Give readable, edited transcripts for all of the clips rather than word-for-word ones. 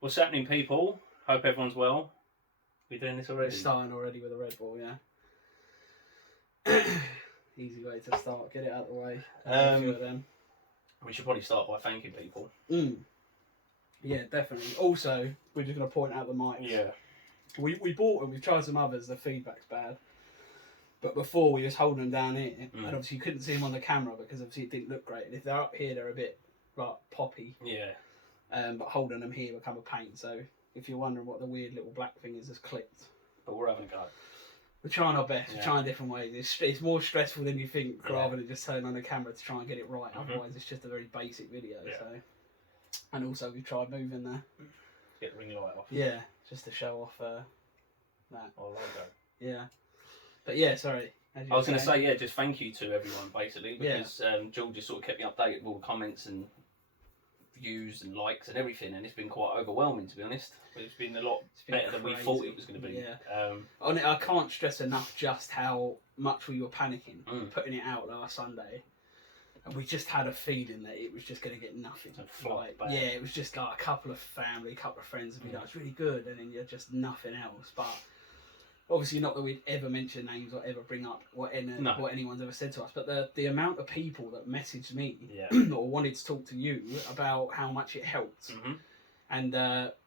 What's happening, people? Hope everyone's well. We're doing this We're already. starting already with a Red Bull, yeah. Easy way to start. Get it out of the way. A few of them. We should probably start by thanking people. Yeah, definitely. Also, we're just going to point out the mics. Yeah. We bought them. We've tried some others. The feedback's bad. But before, we was holding them down here. And obviously, you couldn't see them on the camera because obviously it didn't look great. And if they're up here, they're a bit like poppy. Yeah. But holding them here become a pain. So if you're wondering what the weird little black thing is that's clicked. But we're having a go. We're trying our best. We're trying different ways. It's more stressful than you think, rather than just turning on the camera to try and get it right. Otherwise, it's just a very basic video. Yeah. So, and also we've tried moving the Get the ring light off. Yeah, just to show off that. Or logo. Yeah, but yeah, sorry. I was going to say, just thank you to everyone basically, because Jill just sort of kept me updated with all the comments and views and likes and everything, and it's been quite overwhelming, to be honest. It's been a lot better than we thought it was going to be. Yeah. I can't stress enough just how much we were panicking putting it out last Sunday, and we just had a feeling that it was just going to get nothing. It was just like a couple of family, a couple of friends would be like, it's really good, and then you're just nothing else. But obviously, not that we'd ever mention names or ever bring up what anyone's ever said to us, but the amount of people that messaged me or wanted to talk to you about how much it helped, and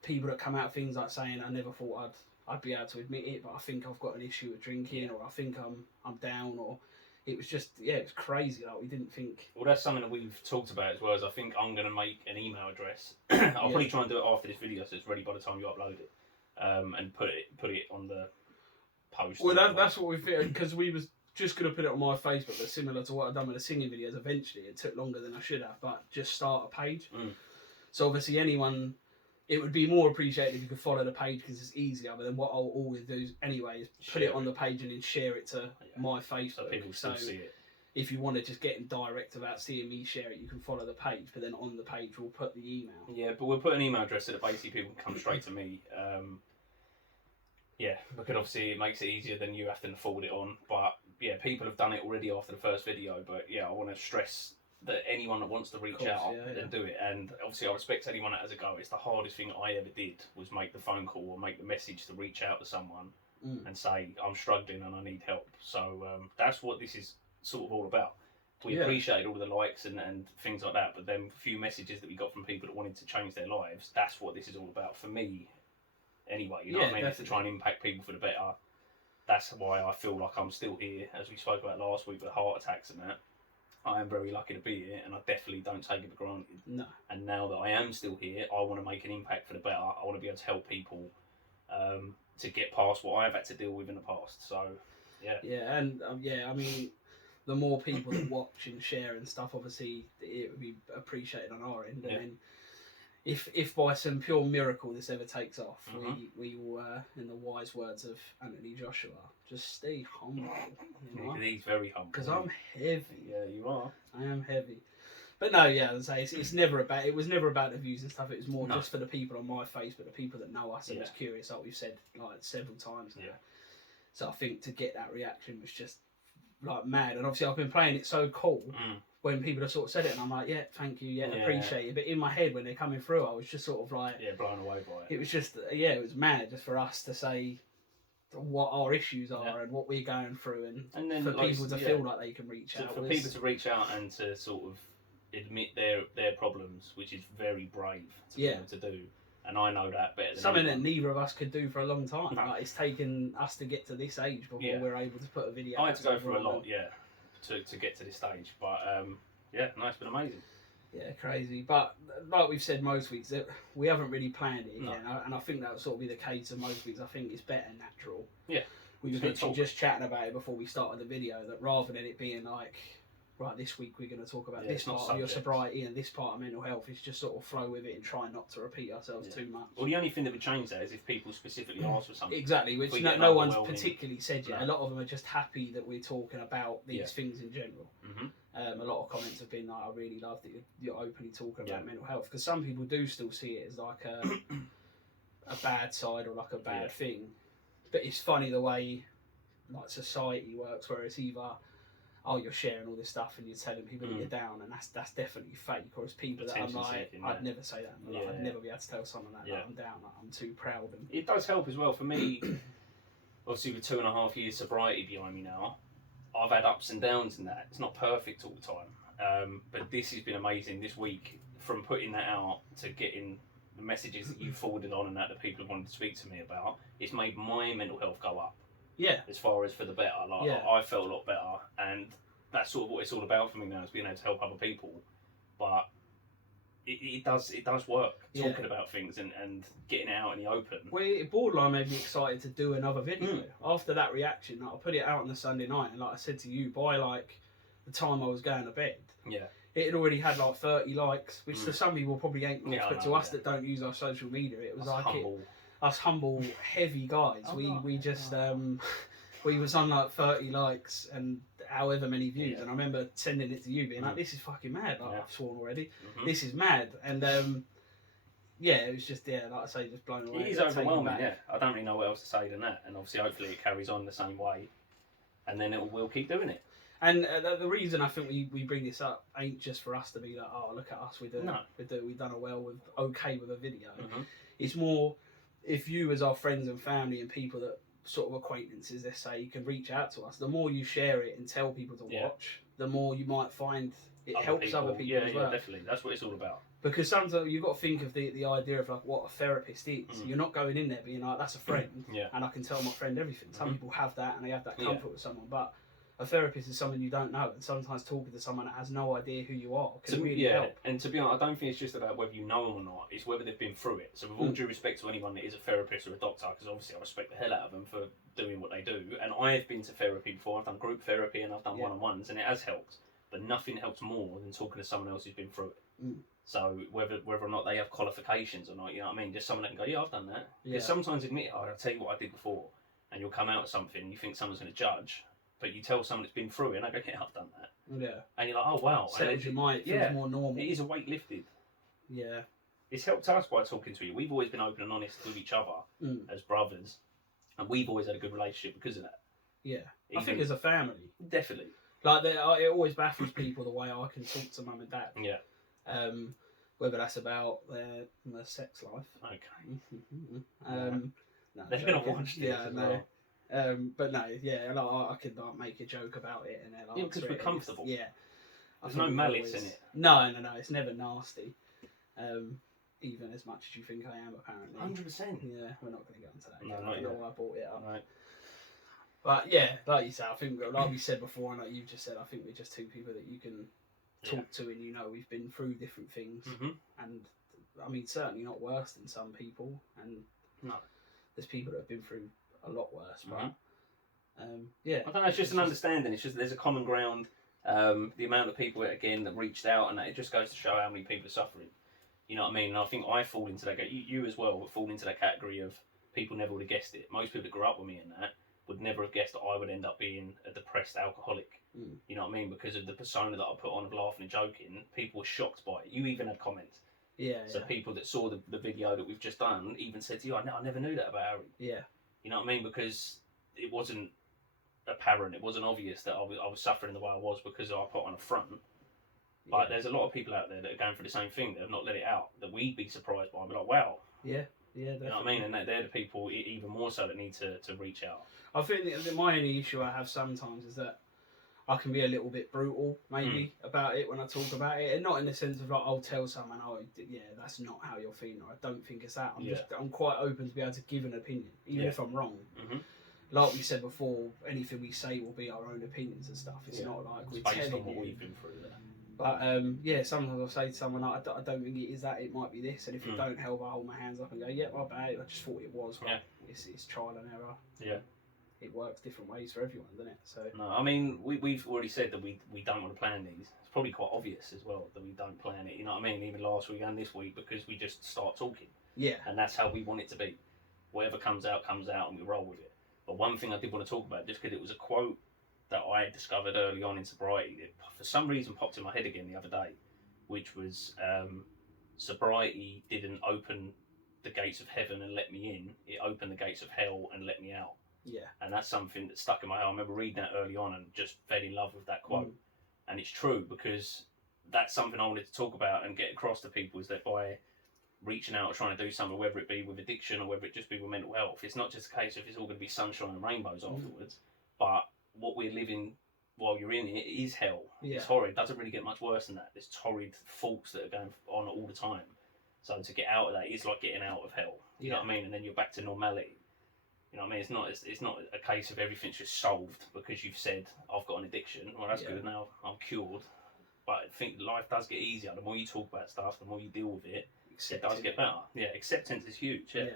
people that come out things like saying, I never thought I'd be able to admit it, but I think I've got an issue with drinking, or I think I'm down, or it was just it was crazy. Like, we didn't think. Well, that's something that we've talked about as well. As I think I'm going to make an email address. I'll probably try and do it after this video, so it's ready by the time you upload it, and put it on the post. Well, that's what we figured, because we was just going to put it on my Facebook, but similar to what I've done with the singing videos, eventually it took longer than I should have, but just start a page. So obviously it would be more appreciated if you could follow the page because it's easier, but then what I'll always do anyway is put it on the page and then share it to my Facebook. So people still see it. If you want to just get in direct about seeing me share it, you can follow the page, but then on the page we'll put the email. Yeah, but we'll put an email address so that basically people can come straight to me. Because obviously it makes it easier than you having to forward it on. But yeah, people have done it already after the first video. But yeah, I want to stress that anyone that wants to reach out, then do it. And obviously I respect anyone that has a go. It's the hardest thing I ever did was make the phone call or make the message to reach out to someone and say, I'm struggling and I need help. So that's what this is sort of all about. We appreciate all the likes and things like that, but then a few messages that we got from people that wanted to change their lives, that's what this is all about for me. Anyway, you know what I mean? It's to try and impact people for the better. That's why I feel like I'm still here, as we spoke about last week with heart attacks and that. I am very lucky to be here, and I definitely don't take it for granted. No. And now that I am still here, I want to make an impact for the better. I want to be able to help people to get past what I've had to deal with in the past. So, yeah. Yeah, and I mean, the more people that watch and share and stuff, obviously, it would be appreciated on our end. And then if by some pure miracle this ever takes off, we will, in the wise words of Anthony Joshua, just stay humble. You know? He's very humble. Because I'm heavy. Yeah, you are. I am heavy. But no, as I say, it's never about. It was never about the views and stuff. It was more just for the people on my Facebook, the people that know us and was curious, like we've said like several times now. So I think to get that reaction was just like mad. And obviously I've been playing it so cool when people have sort of said it, and I'm like, thank you, appreciate it. But in my head when they're coming through, I was just sort of like, blown away by it. It was just it was mad just for us to say what our issues are and what we're going through, and then for people to feel like they can reach out. For people to reach out and to sort of admit their problems, which is very brave to be able to do. And I know that better than something anyone. that neither of us could do for a long time. No. Like, it's taken us to get to this age before we're able to put a video. I had to go through a lot, to get to this stage. But no, it's been amazing. Yeah, crazy. But like we've said most weeks, that we haven't really planned it again, and I think that would sort of be the case of most weeks. I think it's better natural. Yeah, we were literally just chatting about it before we started the video. That rather than it being like, right, this week we're going to talk about this part of your sobriety and this part of mental health, it's just sort of flow with it and try not to repeat ourselves too much. Well, the only thing that would change that is if people specifically ask for something. Exactly, which no one's particularly said yet. A lot of them are just happy that we're talking about these things in general. A lot of comments have been like, I really love that you're openly talking about mental health, because some people do still see it as like a bad side or like a bad thing. But it's funny the way like society works, where it's either oh, you're sharing all this stuff and you're telling people that you're down, and that's definitely fake. Or it's people that I'm like, I'd never say that. Like, I'd never be able to tell someone that I'm down. Like, I'm too proud. And it does help as well for me. Obviously, with 2.5 years sobriety behind me now, I've had ups and downs in that. It's not perfect all the time, but this has been amazing this week. From putting that out to getting the messages that you forwarded on and that people have wanted to speak to me about, it's made my mental health go up. Yeah. As far as for the better, like I felt a lot better, and that's sort of what it's all about for me now, is being able to help other people. But it does work, talking about things and getting it out in the open. Well, it borderline made me excited to do another video. After that reaction, like, I put it out on the Sunday night, and like I said to you, by like the time I was going to bed, it had already had like 30 likes, which to some people probably ain't much, but to us that don't use our social media, it was like humble. Us humble, heavy guys. We just we was on like 30 likes and however many views, and I remember sending it to you, being like, "This is fucking mad." Like, I've sworn already. This is mad, and it was just like I say, just blown away. It is overwhelming. I don't really know what else to say than that, and obviously, hopefully, it carries on the same way, and then we'll keep doing it. And the reason I think we bring this up ain't just for us to be like, oh, look at us, we've done it well, with a video. It's more, if you as our friends and family and people that sort of acquaintances, let's say, can reach out to us, the more you share it and tell people to watch, the more you might find it helps other people as well. Yeah, definitely. That's what it's all about. Because sometimes you've got to think of the idea of like what a therapist is. You're not going in there being like, that's a friend, and I can tell my friend everything. Some people have that and they have that comfort with someone, but a therapist is someone you don't know, and sometimes talking to someone that has no idea who you are can really help. And to be honest, I don't think it's just about whether you know them or not, it's whether they've been through it. So with all due respect to anyone that is a therapist or a doctor, because obviously I respect the hell out of them for doing what they do, and I've been to therapy before, I've done group therapy and I've done one-on-ones, and it has helped, but nothing helps more than talking to someone else who's been through it. So whether or not they have qualifications or not, you know what I mean, just someone that can go, yeah, I've done that. Because sometimes admit, I'll tell you what I did before, and you'll come out with something and you think someone's going to judge, but you tell someone that's been through it, and I go, yeah, I've done that. Yeah. And you're like, oh, wow. Settles your mind, it feels more normal. It is a weight lifted. Yeah. It's helped us by talking to you. We've always been open and honest with each other as brothers, and we've always had a good relationship because of that. Yeah. I think as a family. Definitely. Like, it always baffles people the way I can talk to mum and dad. Yeah. Whether that's about their sex life. Okay. No, they're going to watch this as well. But no, I could like make a joke about it, and then because we're comfortable. There's no malice in it. No, it's never nasty. Even as much as you think I am, apparently. 100%. Yeah, we're not going to go into that. No, I don't know why I brought it up. Right. But yeah, like you said, I think, like we said before, and like you've just said, I think we're just two people that you can talk to, and we've been through different things, and I mean, certainly not worse than some people, and there's people that have been through a lot worse, but I don't know, it's just an understanding. It's just there's a common ground. The amount of people again that reached out, and it just goes to show how many people are suffering. You know what I mean? And I think I fall into that. You as well fall into that category of people never would have guessed it. Most people that grew up with me and that would never have guessed that I would end up being a depressed alcoholic. You know what I mean? Because of the persona that I put on of laughing and joking, people were shocked by it. You even had comments. So people that saw the video that we've just done even said to you, I never knew that about Harry. Yeah. You know what I mean? Because it wasn't apparent, it wasn't obvious that I was suffering the way I was because I put on a front. But there's a lot of people out there that are going through the same thing that have not let it out, that we'd be surprised by and be like, wow. Yeah, definitely. You know what I mean? And they're the people even more so that need to reach out. I think that my only issue I have sometimes is that I can be a little bit brutal, maybe, about it when I talk about it, and not in the sense of like I'll tell someone, oh yeah, that's not how you're feeling, or I don't think it's that. I'm quite open to be able to give an opinion, even if I'm wrong. Like we said before, anything we say will be our own opinions and stuff. It's not like we're based telling on what you. we've been through. But sometimes I'll say to someone, I don't think it is that. It might be this, and if it don't help, I hold my hands up and go, yeah, my bad. I just thought it was. But it's trial and error. Yeah. It works different ways for everyone, doesn't it? So no, I mean we've already said that we don't want to plan these. It's probably quite obvious as well that we don't plan it. You know what I mean? Even last week and this week, because we just start talking. Yeah. And that's how we want it to be. Whatever comes out, and we roll with it. But one thing I did want to talk about, just because it was a quote that I discovered early on in sobriety, that for some reason popped in my head again the other day, which was sobriety didn't open the gates of heaven and let me in. It opened the gates of hell and let me out. Yeah. And that's something that stuck in my head. I remember reading that early on and just fell in love with that quote. And it's true, because that's something I wanted to talk about and get across to people, is that by reaching out or trying to do something, whether it be with addiction or whether it just be with mental health, it's not just a case of it's all going to be sunshine and rainbows afterwards, but what we're living while you're in it is hell. It's horrid. It doesn't really get much worse than that. There's horrid faults that are going on all the time. So to get out of that is like getting out of hell. You know what I mean? And then you're back to normality. You know what I mean? It's not a case of everything's just solved because you've said, I've got an addiction. Well, that's good. Now I'm cured. But I think life does get easier. The more you talk about stuff, the more you deal with it, it does get better. Yeah, acceptance is huge. Yeah.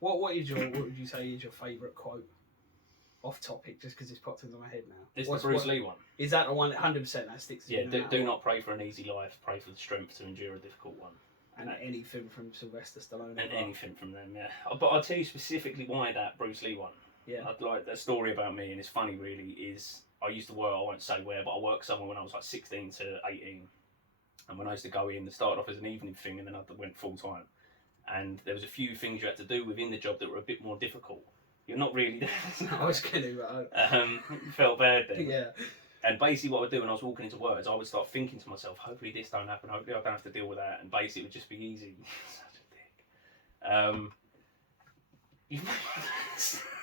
What would you say is your favourite quote? Off topic, just because it's popped into my head now. This is the Bruce Lee one. Is that the one 100% that sticks to you? Yeah, do not pray for an easy life. Pray for the strength to endure a difficult one. And anything from Sylvester Stallone. And anything from them, yeah. But I'll tell you specifically why that Bruce Lee one. Yeah. I'd like that story about me, and it's funny really, is I used to work, I won't say where, but I worked somewhere when I was like 16 to 18. And when I used to go in, it started off as an evening thing and then I went full time. And there was a few things you had to do within the job that were a bit more difficult. You're not really... I was kidding, but felt bad then. Yeah. And basically what I would do when I was walking into work is I would start thinking to myself, hopefully this don't happen, hopefully I don't have to deal with that. And basically it would just be easy. Such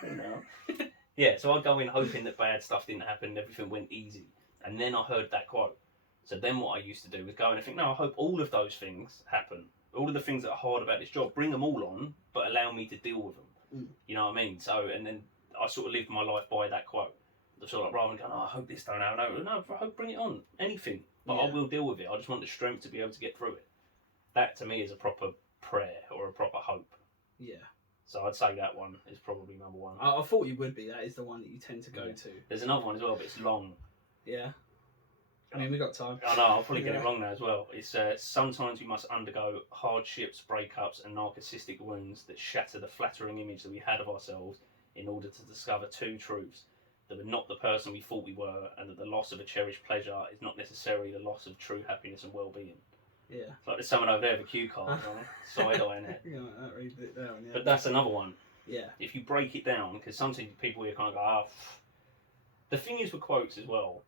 a dick. Yeah, so I'd go in hoping that bad stuff didn't happen and everything went easy. And then I heard that quote. So then what I used to do was go in and think, no, I hope all of those things happen. All of the things that are hard about this job, bring them all on, but allow me to deal with them. You know what I mean? So, and then I sort of lived my life by that quote. Sort of like, rather than going, oh, I hope this don't happen. No, I hope bring it on. Anything. But I will deal with it. I just want the strength to be able to get through it. That to me is a proper prayer or a proper hope. Yeah. So I'd say that one is probably number one. I thought you would be. That is the one that you tend to go to. There's another one as well, but it's long. Yeah. I mean, we got time. I know, I'll probably get it wrong now as well. It's sometimes we must undergo hardships, breakups, and narcissistic wounds that shatter the flattering image that we had of ourselves in order to discover two truths. That we're not the person we thought we were, and that the loss of a cherished pleasure is not necessarily the loss of true happiness and well-being. Yeah. It's like there's someone over there with a cue card, side-eyeing it. Yeah, that reads it down, yeah. But that's another one. Yeah. If you break it down, because sometimes people here kind of go, The thing is with quotes as well,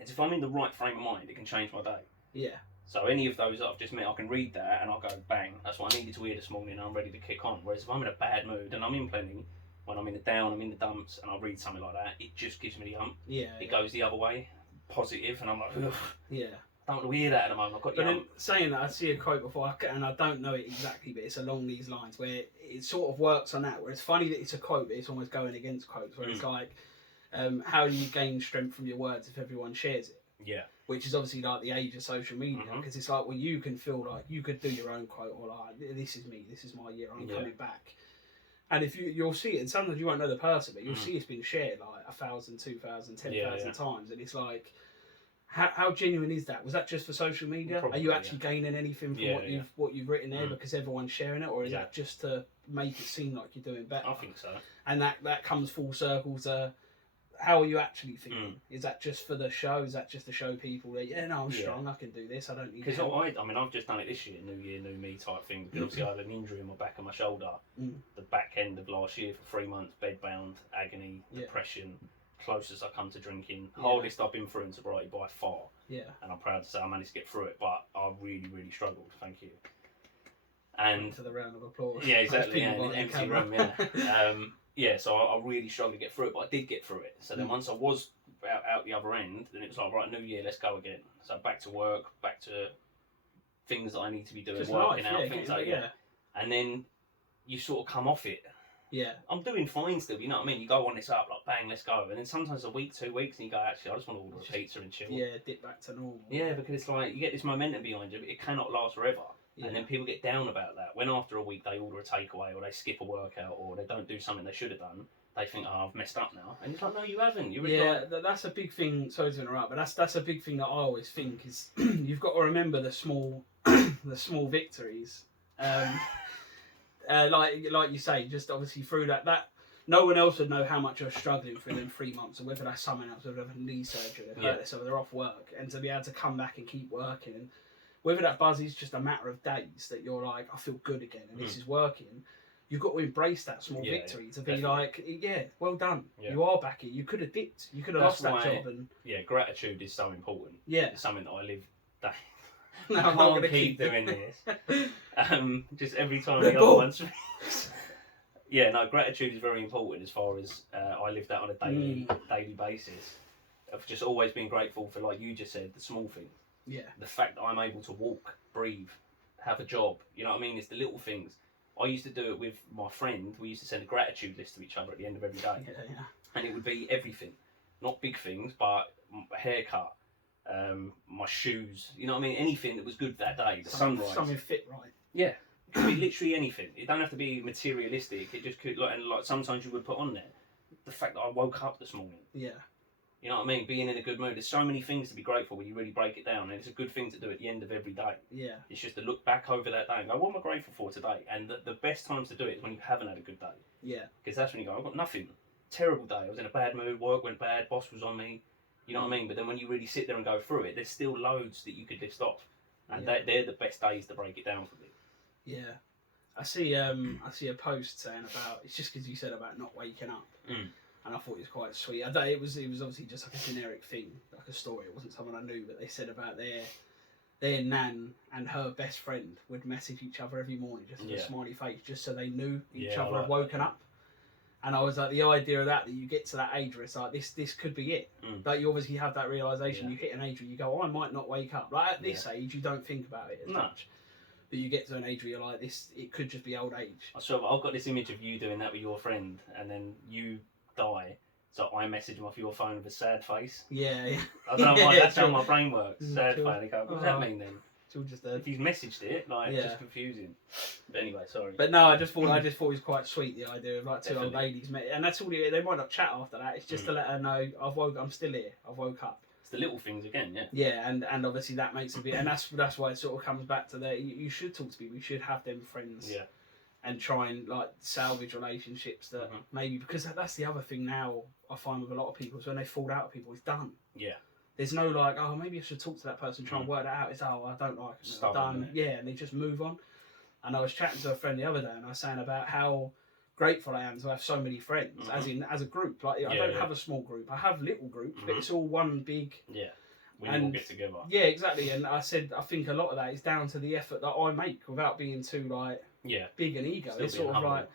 is if I'm in the right frame of mind, it can change my day. Yeah. So any of those that I've just met, I can read that and I'll go, bang, that's what I needed to hear this morning and I'm ready to kick on. Whereas if I'm in a bad mood, and I'm in plenty, when I'm in the down, I'm in the dumps, and I'll read something like that, it just gives me the hump. Yeah. It goes the other way, positive, and I'm like, ugh. Yeah. I don't want to hear that at the moment. I've got but then saying that, I see a quote before, and I don't know it exactly, but it's along these lines where it sort of works on that. Where it's funny that it's a quote, but it's almost going against quotes. Where it's like, how do you gain strength from your words if everyone shares it? Yeah. Which is obviously like the age of social media, because it's like, well, you can feel like you could do your own quote, or like, this is me, this is my year, I'm coming back. And if you'll see it, and sometimes you won't know the person, but you'll see it's been shared like 1,000, 2,000, 10,000 times, and it's like, how genuine is that? Was that just for social media? Probably, are you actually gaining anything from what you've written there because everyone's sharing it, or is that just to make it seem like you're doing better? I think so. And that comes full circle to how are you actually feeling? Is that just for the show? Is that just to show people that I'm strong, I can do this, I don't need because I mean I've just done it this year, new year, new me type thing. Because obviously I had an injury in my back and my shoulder, the back end of last year for 3 months, bedbound, agony, depression, closest I come to drinking, hardest I've been through in sobriety by far. Yeah. And I'm proud to say I managed to get through it, but I really, really struggled. Thank you. And to the round of applause. Yeah, exactly. Yeah, in an empty room. Yeah. So I really struggled to get through it, but I did get through it. So then once I was out the other end, then it was like, right, new year, let's go again. So back to work, back to things that I need to be doing, just working out, things like And then you sort of come off it. Yeah. I'm doing fine still, you know what I mean? You go on this up, like, bang, let's go. And then sometimes a week, 2 weeks, and you go, actually, I just want to order a pizza and chill. Yeah, dip back to normal. Yeah, because it's like, you get this momentum behind you, but it cannot last forever. Yeah. And then people get down about that. When after a week they order a takeaway, or they skip a workout, or they don't do something they should have done, they think, oh, I've messed up now. And it's like, no, you haven't. That's a big thing, sorry to interrupt, but that's a big thing that I always think is, you've got to remember the small victories. Like you say, just obviously through that no one else would know how much you're struggling through them 3 months, or whether that's someone else would have a knee surgery, they've hurt themselves, they're off work, and to be able to come back and keep working, and whether that buzz is just a matter of days that you're like, I feel good again, and this is working. you've got to embrace that small victory to be like, well done. Yeah. You are back here. You could have dipped. You could have lost that job. And gratitude is so important. Yeah, it's something that I live. No, I can't keep doing this. Just every time the other one speaks. Yeah, no, gratitude is very important as far as I live that on a daily basis. Of just always being grateful for, like you just said, the small things. Yeah. The fact that I'm able to walk, breathe, have a job. You know what I mean? It's the little things. I used to do it with my friend. We used to send a gratitude list to each other at the end of every day. Yeah. And it would be everything. Not big things, but a haircut, my shoes. You know what I mean? Anything that was good that day. The sunrise. Something fit right. Yeah. It could be literally anything. It don't have to be materialistic. It just could, like sometimes you would put on there the fact that I woke up this morning. Yeah. You know what I mean? Being in a good mood. There's so many things to be grateful when you really break it down, and it's a good thing to do at the end of every day. Yeah. It's just to look back over that day and go, what am I grateful for today? And the best times to do it is when you haven't had a good day. Yeah. Because that's when you go, I've got nothing. Terrible day. I was in a bad mood. Work went bad. Boss was on me. You know what I mean? But then when you really sit there and go through it, there's still loads that you could list off, and they're the best days to break it down for me. Yeah. I see a post saying about, it's just because you said about not waking up. And I thought it was quite sweet. It was obviously just like a generic thing, like a story. It wasn't someone I knew, but they said about their nan and her best friend would message each other every morning just with a smiley face, just so they knew each other had woken up. And I was like, the idea of that you get to that age where it's like, this could be it. Like, you obviously have that realisation. You hit an age where you go, I might not wake up. Like, at this age, you don't think about it as much. But you get to an age where you're like, it could just be old age. So I've got this image of you doing that with your friend, and then you die, so I message him off your phone with a sad face. Yeah. I don't know why, that's how my brain works. Sad face. They go, what does that mean then? Just if he's messaged it, it's just confusing. But anyway, sorry. But no, I just thought it was quite sweet, the idea of like two old ladies met, and that's all. They might not chat after that. It's just to let her know I'm still here. I've woke up. It's the little things again, yeah. Yeah, and obviously that makes a bit, and that's why it sort of comes back to that. You should talk to people. You should have them friends. Yeah. And try and like salvage relationships that maybe, because that's the other thing now I find with a lot of people is when they fall out with people, it's done. Yeah. There's no like, oh, maybe I should talk to that person, try and work that out. It's, oh, I don't like it. It's done. Yeah, and they just move on. And I was chatting to a friend the other day, and I was saying about how grateful I am to have so many friends, as a group. Like, I don't have a small group. I have little groups, but it's all one big. Yeah. We all get together. Yeah, exactly. And I said, I think a lot of that is down to the effort that I make without being too like big and ego. It's sort of humble. Like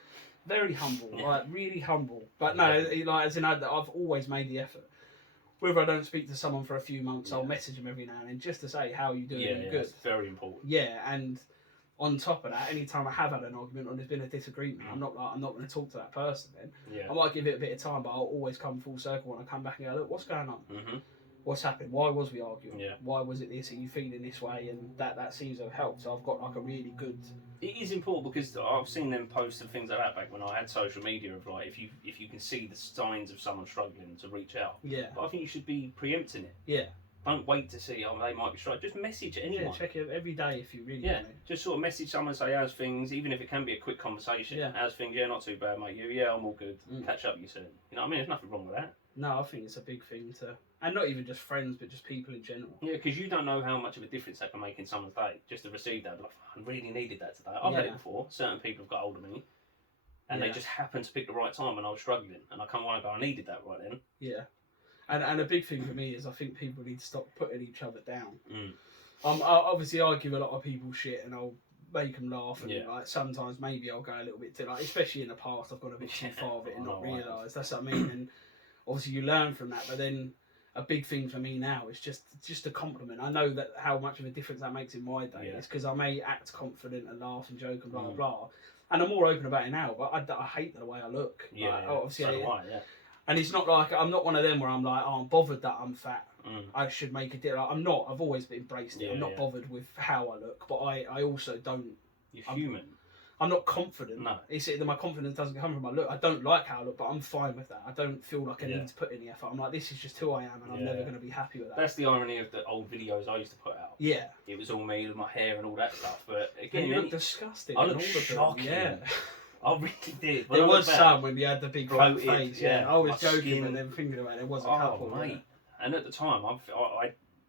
very humble, like really humble. But no, like as in I've always made the effort. Whether I don't speak to someone for a few months, I'll message them every now and then just to say, how are you doing? Are you good? That's very important. Yeah, and on top of that, anytime I have had an argument or there's been a disagreement, I'm not going to talk to that person then. Yeah. I might give it a bit of time, but I'll always come full circle when I come back and go, look, what's going on? What's happened? Why was we arguing? Yeah. Why was it this? Are you feeling this way? And that seems to have helped. So I've got like a really good. It is important because I've seen them posts and things like that back when I had social media of like if you can see the signs of someone struggling to reach out. Yeah. But I think you should be preempting it. Yeah. Don't wait to see they might be struggling. Just message anyone. Yeah, check it every day if you really want to. Just sort of message someone, say how's things, even if it can be a quick conversation. Yeah. How's things? Yeah, not too bad, mate. Yeah, I'm all good. Catch up with you soon. You know what I mean? There's nothing wrong with that. No, I think it's a big thing to, and not even just friends, but just people in general. Yeah, because you don't know how much of a difference that can make in someone's day. Just to receive that, like, I really needed that today. I've had it before. Certain people have got hold of me, and they just happened to pick the right time when I was struggling, and I come away and go, I needed that right then. Yeah, and a big thing for me is I think people need to stop putting each other down. Obviously, I give a lot of people shit, and I'll make them laugh, and like sometimes maybe I'll go a little bit too, like especially in the past, I've gone a bit too far of it and not realised. That's what I mean. And obviously you learn from that, but then a big thing for me now is just a compliment. I know that how much of a difference that makes in my day. It's because I may act confident and laugh and joke and blah blah blah, and I'm more open about it now. But I hate the way I look. Obviously, and it's not like I'm not one of them where I'm like, oh, I'm bothered that I'm fat. I should make a deal. Like, I'm not. I've always embraced it. I'm not bothered with how I look, but I also don't. You're human. I'm not confident. No. It's that my confidence doesn't come from my look. I don't like how I look, but I'm fine with that. I don't feel like I need to put in the effort. I'm like, this is just who I am, and I'm never going to be happy with that. That's the irony of the old videos I used to put out. Yeah. It was all me with my hair and all that stuff, but again, you look disgusting. I look shocking. Yeah. I really did. There was some when you had the big fat face. Yeah. I was joking, and then thinking about it, there was a couple. Mate. And at the time,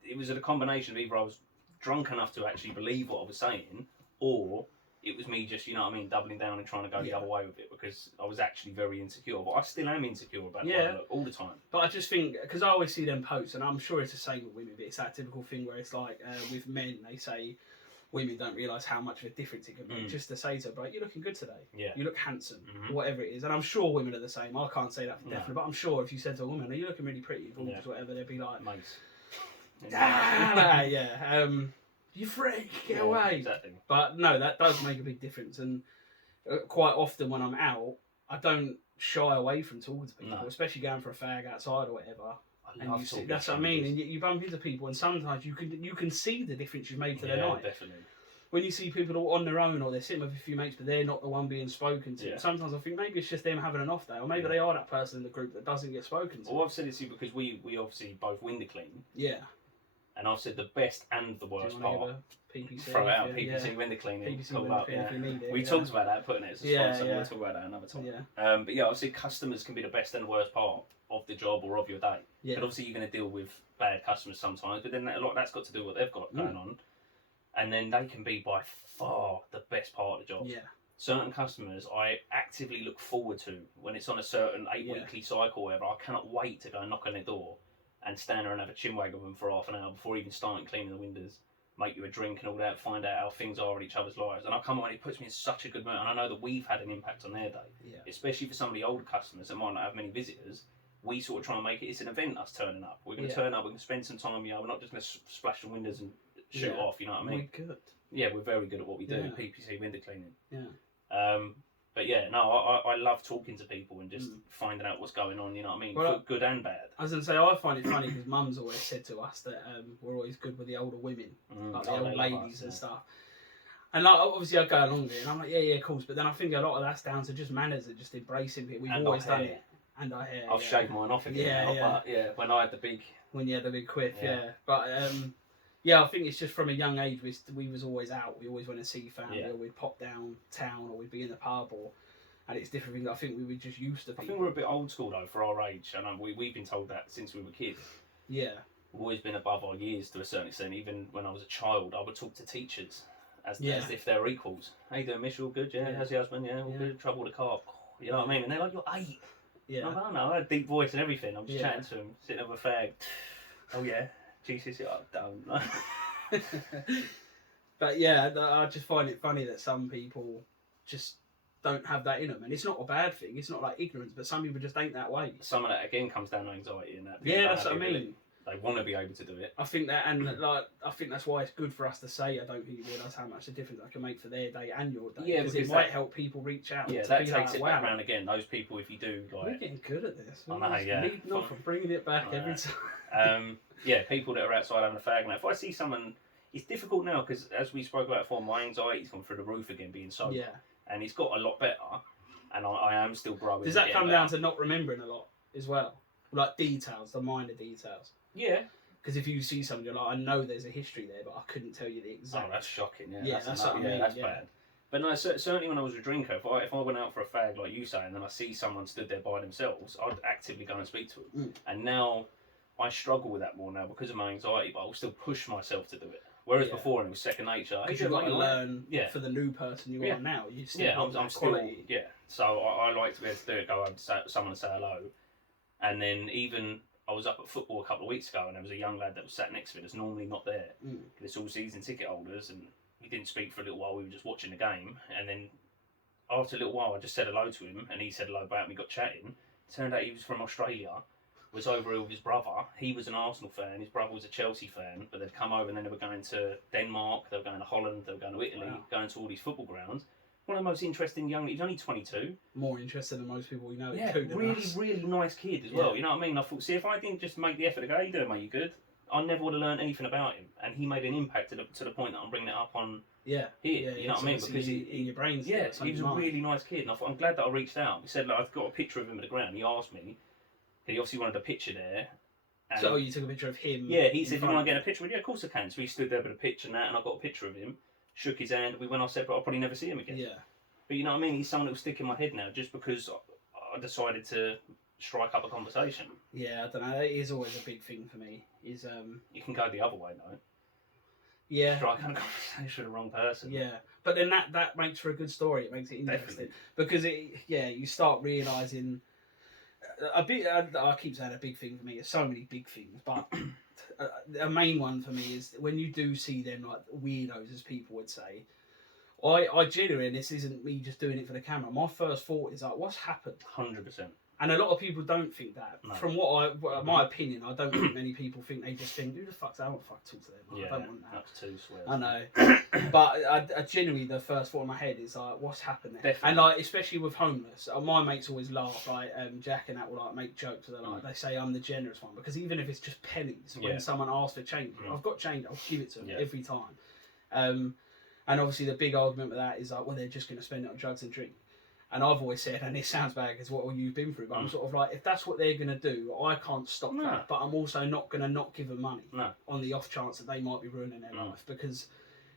it was a combination of either I was drunk enough to actually believe what I was saying, or it was me just, you know what I mean, doubling down and trying to go the other way with it, because I was actually very insecure. But I still am insecure about the way I look all the time. But I just think, because I always see them posts, and I'm sure it's the same with women, but it's that typical thing where it's like with men, they say women don't realise how much of a difference it can make. Just to say to her, bro, you're looking good today. Yeah. You look handsome, whatever it is. And I'm sure women are the same. I can't say that for definitely, but I'm sure if you said to a woman, are you looking really pretty, gorgeous, whatever, they'd be like, mate. You freak, get away. Exactly. But no, that does make a big difference. And quite often when I'm out, I don't shy away from talking to people, especially going for a fag outside or whatever. And you see, that's what I mean. And you bump into people, and sometimes you can see the difference you've made to their night. Definitely. When you see people all on their own, or they're sitting with a few mates, but they're not the one being spoken to. Sometimes I think maybe it's just them having an off day, or maybe they are that person in the group that doesn't get spoken to. Well, I've said it to you because we obviously both window clean. Yeah. And I've said the best and the worst part. PPC, throw it out, PPC window cleaning. PPC window cleaning if you need it. We talked about that, putting it as a sponsor. We'll talk about that another time. Yeah. But yeah, obviously customers can be the best and the worst part of the job or of your day. Yeah. But obviously you're going to deal with bad customers sometimes, but then a lot of that's got to do with what they've got going on. And then they can be by far the best part of the job. Yeah. Certain customers I actively look forward to when it's on a certain 8-weekly cycle or whatever. I cannot wait to go and knock on their door and stand there and have a chinwag with them for half an hour before even starting cleaning the windows, make you a drink and all that, find out how things are in each other's lives. And I come on and it puts me in such a good mood, and I know that we've had an impact on their day, especially for some of the older customers that might not have many visitors. We sort of try and make it's an event, us turning up. We're going to turn up, we're going to spend some time, we're not just going to splash the windows and shoot off, you know what I mean? We're good. Yeah, we're very good at what we do, PPC window cleaning. Yeah. But yeah, no, I love talking to people and just finding out what's going on, you know what I mean? Well, good and bad. I was going to say, I find it funny because Mum's always said to us that we're always good with the older women, like the old ladies and stuff. And like, obviously I go along with it and I'm like, yeah, of course. But then I think a lot of that's down to just manners and just embracing it. We've always done it. And our hair. I've shaved mine off again now, but when I had the big... When you had the big quiff, But yeah, I think it's just from a young age, we was always out. We always went to see family, or we'd pop down town, or we'd be in the pub, and it's different things. I think we were just used to people. I think we're a bit old school though for our age, and we've been told that since we were kids. Yeah. We've always been above our years to a certain extent. Even when I was a child, I would talk to teachers as if they're equals. How you doing, miss? You all good? Yeah. How's your husband? Yeah, all good. Trouble with the car. You know what I mean? And they're like, you're 8. Yeah. I don't know. I had a deep voice and everything. I'm just chatting to them, sitting over a fag. Oh yeah, GCC. I don't know. But yeah, I just find it funny that some people just don't have that in them, and it's not a bad thing. It's not like ignorance, but some people just ain't that way. Some of that again comes down to anxiety and that. Yeah, that's what I mean. They want to be able to do it. I think that, and like, I think that's why it's good for us to say. I don't think you realise how much the difference I can make for their day and your day. Yeah, because it might help people reach out. Yeah, that takes it back around again. Those people, if you do like, we're getting good at this. I know, yeah. Leading off and bringing it back every time. Yeah, people that are outside having a fag. Now, if I see someone, it's difficult now because as we spoke about before, my anxiety's gone through the roof again, being sober. Yeah. And it's got a lot better, and I am still growing. Does that come down to not remembering a lot as well, like details, the minor details? Yeah. Because if you see something, you're like, I know there's a history there, but I couldn't tell you the exact. Oh, that's shocking. Yeah, yeah, that's what I mean. That's bad. But no, certainly when I was a drinker, if I went out for a fag like you say, and then I see someone stood there by themselves, I'd actively go and speak to them. And now I struggle with that more now because of my anxiety, but I'll still push myself to do it. Whereas before, it was second nature. Because you've got to learn for the new person you are now. You still I'm still So I like to be able to do it. Go over to someone and say hello, and then even. I was up at football a couple of weeks ago and there was a young lad that was sat next to me that's normally not there. It's all season ticket holders and we didn't speak for a little while, we were just watching the game, and then after a little while I just said hello to him and he said hello back and we got chatting. Turned out he was from Australia, was over here with his brother. He was an Arsenal fan, his brother was a Chelsea fan, but they'd come over and then they were going to Denmark, they were going to Holland, they were going to Italy, going to all these football grounds. One of the most interesting young... He's only 22. More interested than most people we know. Yeah, really nice kid as well. You know what I mean? I thought, see, if I didn't just make the effort to go, how you doing, mate, you good? I never would have learned anything about him. And he made an impact to the point that I'm bringing it up on here. You know what I mean? Because in your brains. Yeah, he was a really nice kid. And I thought, I'm glad that I reached out. He said, like, I've got a picture of him at the ground. He asked me. He obviously wanted a picture there. And so you took a picture of him? Yeah, he said, you want to get a picture with you? Yeah, of course I can. So he stood there with a picture and that, and I got a picture of him. Shook his hand. We went our separate. I'll probably never see him again. Yeah. But you know what I mean? He's someone that will stick in my head now just because I decided to strike up a conversation. Yeah, I don't know. It is always a big thing for me. You can go the other way though. Yeah. Strike up a conversation with the wrong person. Yeah. But then that makes for a good story. It makes it interesting. Definitely. Because you start realising I keep saying a big thing for me. There's so many big things, but a main one for me is when you do see them like weirdos, as people would say. I genuinely, this isn't me just doing it for the camera. My first thought is like, what's happened? 100%. And a lot of people don't think that. No. From my opinion, I don't think many people think. They just think, who the fuck's that? I don't want to fuck talk to them. Like, I don't want that. That's too swear. I know. But I genuinely, the first thought in my head is like, what's happened there? Definitely. And like, especially with homeless, my mates always laugh. Like Jack and that will like make jokes. They're like, they say I'm the generous one because even if it's just pennies, when someone asks for change, I've got change. I'll give it to them every time. And obviously, the big argument with that is like, well, they're just going to spend it on drugs and drink. And I've always said, and it sounds bad because what you've been through, but I'm sort of like, if that's what they're going to do, I can't stop that. But I'm also not going to not give them money on the off chance that they might be ruining their life. Because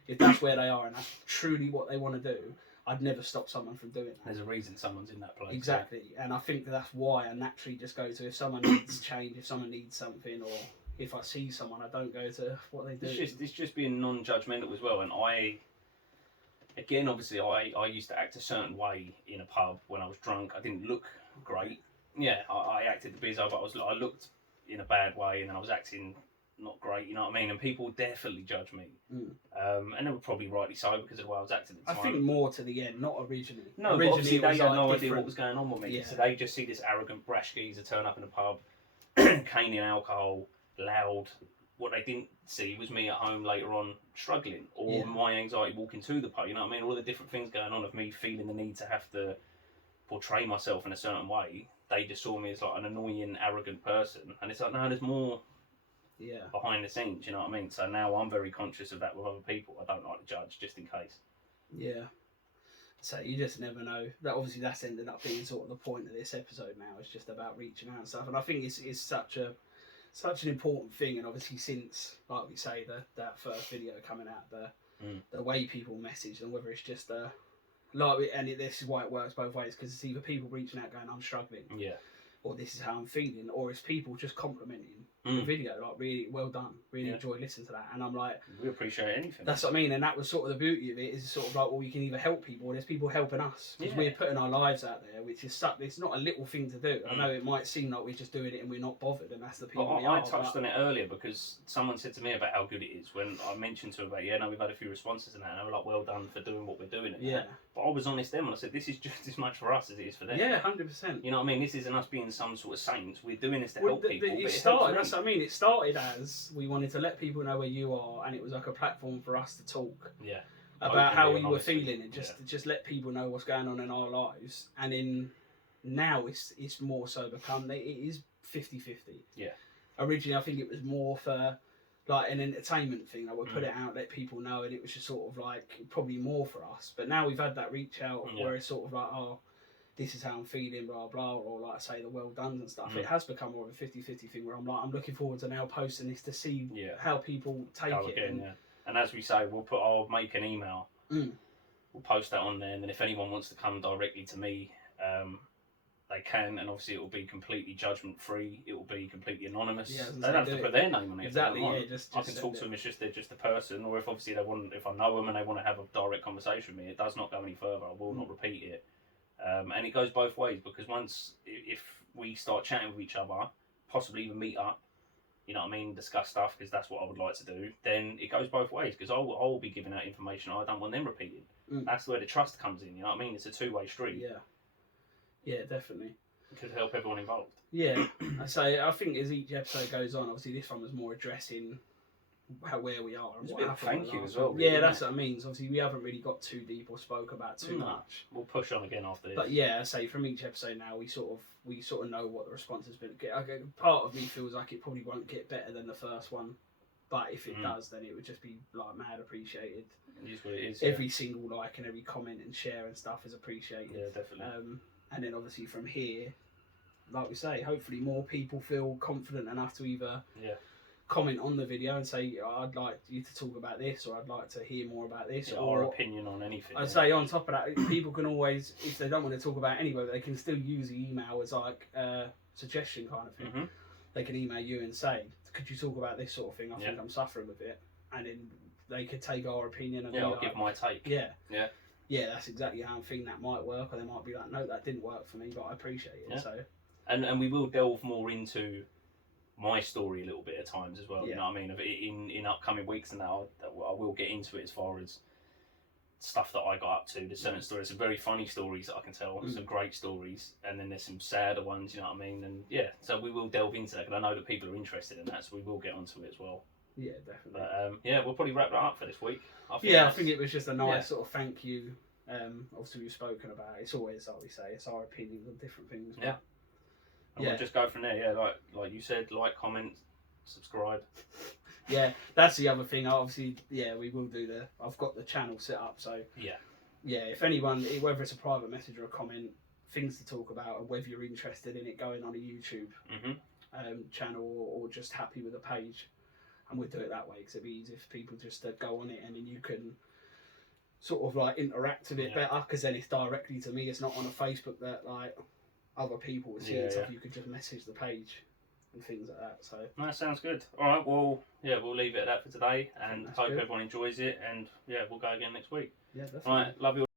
if that's where they are and that's truly what they want to do, I'd never stop someone from doing that. There's a reason someone's in that place. Exactly. Yeah. And I think that's why I naturally just go to if someone needs change, if someone needs something, or if I see someone, I don't go to what they do. It's just being non-judgmental as well. And again, obviously, I used to act a certain way in a pub when I was drunk. I didn't look great. Yeah, I acted the bizzo, but I looked in a bad way, and then I was acting not great. You know what I mean? And people definitely judge me, and they were probably rightly so because of the way I was acting at the time. I think more to the end, not originally. No, originally, obviously they had no idea what was going on with me. Yeah. So they just see this arrogant, brash geezer turn up in a pub, caning alcohol, loud. What they didn't see was me at home later on struggling, or my anxiety walking to the pub. You know what I mean? All the different things going on of me feeling the need to have to portray myself in a certain way. They just saw me as like an annoying, arrogant person, and it's like, no, there's more behind the scenes. You know what I mean? So now I'm very conscious of that with other people. I don't like to judge, just in case. Yeah. So you just never know. That obviously that's ended up being sort of the point of this episode. Now it's just about reaching out and stuff, and I think it's such an important thing, and obviously since, like we say, that first video coming out, the way people message, and whether it's just this is why it works both ways, because it's either people reaching out going, I'm struggling, or this is how I'm feeling, or it's people just complimenting the video, like, really well done, really enjoy listening to that, and I'm like, we appreciate anything. That's what I mean, and that was sort of the beauty of it, is sort of like, well, we can either help people, or there's people helping us, because we're putting our lives out there, which is it's not a little thing to do. I know it might seem like we're just doing it and we're not bothered, and that's the people we are. I touched on it earlier because someone said to me about how good it is when I mentioned to them about, we've had a few responses and that, and they were like, well done for doing what we're doing. But I was honest then when I said, this is just as much for us as it is for them. Yeah, 100%. You know what I mean? This isn't us being some sort of saints. We're doing this to help people. That's what I mean. It started as we wanted to let people know where you are, and it was like a platform for us to talk about how we were feeling, and just let people know what's going on in our lives. And then now it's more so become, it is 50-50. Yeah. Originally, I think it was more for like an entertainment thing. Like, we'll put it out, let people know, and it was just sort of like probably more for us. But now we've had that reach out where it's sort of like, oh, this is how I'm feeling, blah, blah, or like I say, the well done and stuff. It has become more of a 50-50 thing where I'm like, I'm looking forward to now posting this to see how people take it. Again, and as we say, I'll make an email. We'll post that on there, and then if anyone wants to come directly to me, they can, and obviously it will be completely judgment free. It will be completely anonymous. They don't have to put their name on it. Exactly. I can talk to them. It's just they're just a person, or if obviously if I know them and they want to have a direct conversation with me, it does not go any further. I will not repeat it. And it goes both ways, because if we start chatting with each other, possibly even meet up, you know what I mean, discuss stuff, because that's what I would like to do, then it goes both ways, because I will be giving out information I don't want them repeating. That's where the trust comes in, you know what I mean? It's a two-way street. Yeah, definitely. To help everyone involved. Yeah, I think as each episode goes on, obviously this one was more addressing where we are and what happened. Thank you as well. Really, that's what I mean. So obviously we haven't really got too deep or spoke about too much. We'll push on again after this. But I say from each episode now, we sort of know what the response has been. Part of me feels like it probably won't get better than the first one, but if it does, then it would just be like mad appreciated. It is what it is. Every single like and every comment and share and stuff is appreciated. Yeah, definitely. And then obviously from here, like we say, hopefully more people feel confident enough to either comment on the video and say, I'd like you to talk about this, or I'd like to hear more about this, or opinion on anything. I'd say on top of that, people can always, if they don't want to talk about it anyway, they can still use the email as like a suggestion kind of thing. They can email you and say, could you talk about this sort of thing? I think I'm suffering with it. And then they could take our opinion and I'll give my take. Yeah, that's exactly how I'm thinking that might work, or they might be like, no, that didn't work for me, but I appreciate it. So, and we will delve more into my story a little bit at times as well. You know what I mean? In upcoming weeks, and now I will get into it as far as stuff that I got up to. There's certain stories, some very funny stories that I can tell, some great stories, and then there's some sadder ones. You know what I mean? And so we will delve into that, because I know that people are interested in that, so we will get onto it as well. Yeah, definitely. But we'll probably wrap that up for this week. I think it was just a nice sort of thank you. Obviously, we've spoken about it. It's always, like we say, it's our opinions on different things. But, and we'll just go from there. Yeah, like you said, like, comment, subscribe. Yeah, that's the other thing. Obviously, we will do I've got the channel set up, so if anyone, whether it's a private message or a comment, things to talk about, and whether you're interested in it going on a YouTube channel or just happy with the page, and we'll do it that way, because it'd be easy if people just go on it, and then you can sort of like interact with it better, because then it's directly to me. It's not on a Facebook that like other people would see it. So you could just message the page and things like that. So that sounds good. All right, well, we'll leave it at that for today, and hope everyone enjoys it, and we'll go again next week. Yeah, definitely. All right, love you all.